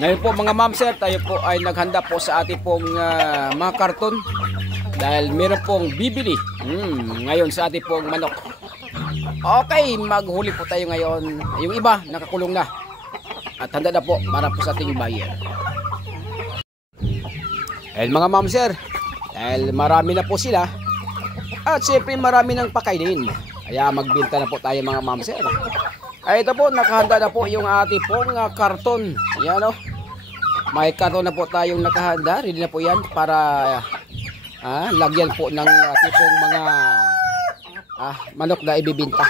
Ngayon po mga ma'am sir, tayo po ay naghanda po sa ating pong mga karton. Dahil meron pong bibili ngayon sa ating pong manok. Okay, maghuli po tayo ngayon. Yung iba nakakulong na. At handa na po para po sa ating buyer. Dahil mga ma'am sir, dahil marami na po sila. At siyempre marami nang pakainin. Kaya magbenta na po tayo mga ma'am sir. Ay ito po, nakahanda na po yung ating pong karton. Yan o. May karton na po tayong nakahanda. Ready na po yan para lagyan po ng tipong mga manok na ibibinta.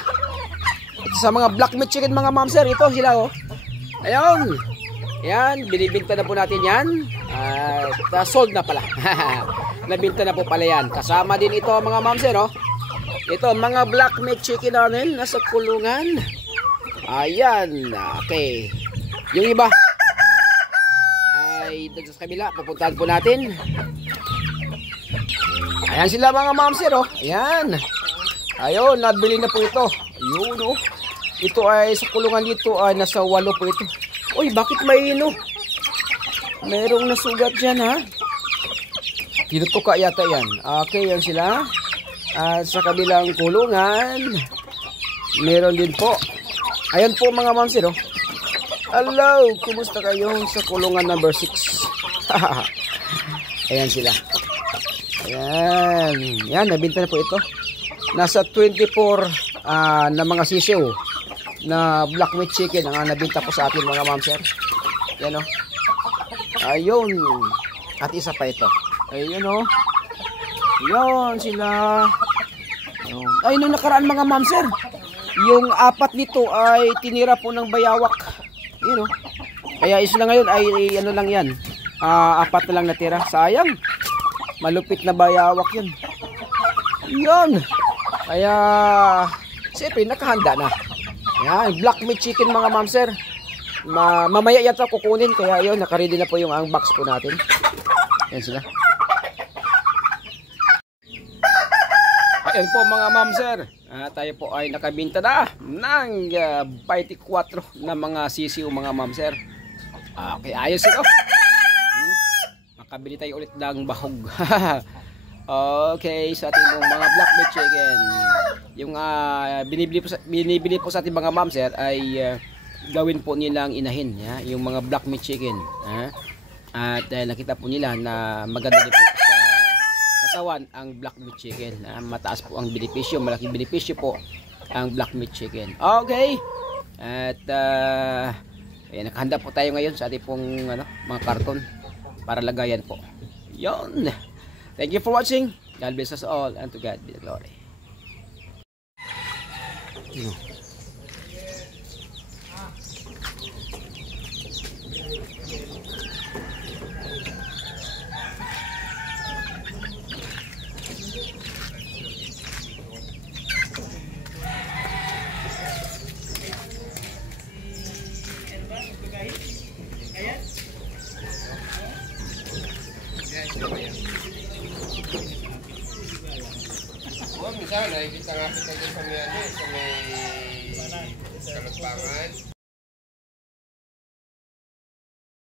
Ito sa mga black meat chicken mga ma'am sir, ito sila oh. Ayun. Yan, binibinta na po natin yan. Sold na pala. Nabinta na po pala yan. Kasama din ito mga ma'am sir oh. Ito mga black meat chicken natin nasa kulungan. Ayan, okay. Yung iba ay dito sa kabila, pupuntahan po natin. Ayan sila mga ma'am sir oh. Ayan. Ayun, nabili na po ito. Ayun oh. Ito ay sa kulungan dito ay nasa 8 po ito. Uy, bakit may merong nasugat dyan ha? Tinutuka yata yan. Okay, yan sila. At sa kabilang kulungan, meron din po. Ayan po mga ma'am sir oh. Hello, kumusta kayo sa kulungan number 6? Ayan sila. Ayan. Yan, nabinta na po ito. Nasa 24 na mga sisiw na black meat chicken ang nabinta po sa atin mga ma'am sir. Yan o. Ayun. At isa pa ito. Ayun o. Yan sila. Ayun. Ay, nung nakaraan mga ma'am sir, yung 4 nito ay tinira po ng bayawak. Yun o. Kaya isa lang ngayon ay ano lang yan. 4 na lang natira. Sayang. Malupit na bayawak yun. Yun. Kaya siyempre nakahanda na. Yan, black meat chicken mga ma'am sir. Mamaya yata kukunin. Kaya yun, nakaready na po yung ang box po natin. Yan sila. Ayan po mga ma'am sir. Tayo po ay nakabinta na ng 24 na mga sisiw mga ma'am sir. Okay, ayos ito. Makabili tayo ulit ng bahog. Okay, sa ating mga black meat chicken. Yung binibili po sa ating mga ma'am sir ay gawin po nilang inahin, yung mga black meat chicken. At nakita po nila na maganda din po sa katawan ang black meat chicken. Mataas po ang benepisyo, malaking benepisyo po ang black meat chicken. Okay. At nakahanda po tayo ngayon sa ating pong mga karton para lagayan po. Yon. Thank you for watching. God bless us all and to God be the glory. Minsan, nakikita nga kita doon sa may Kalagbangan.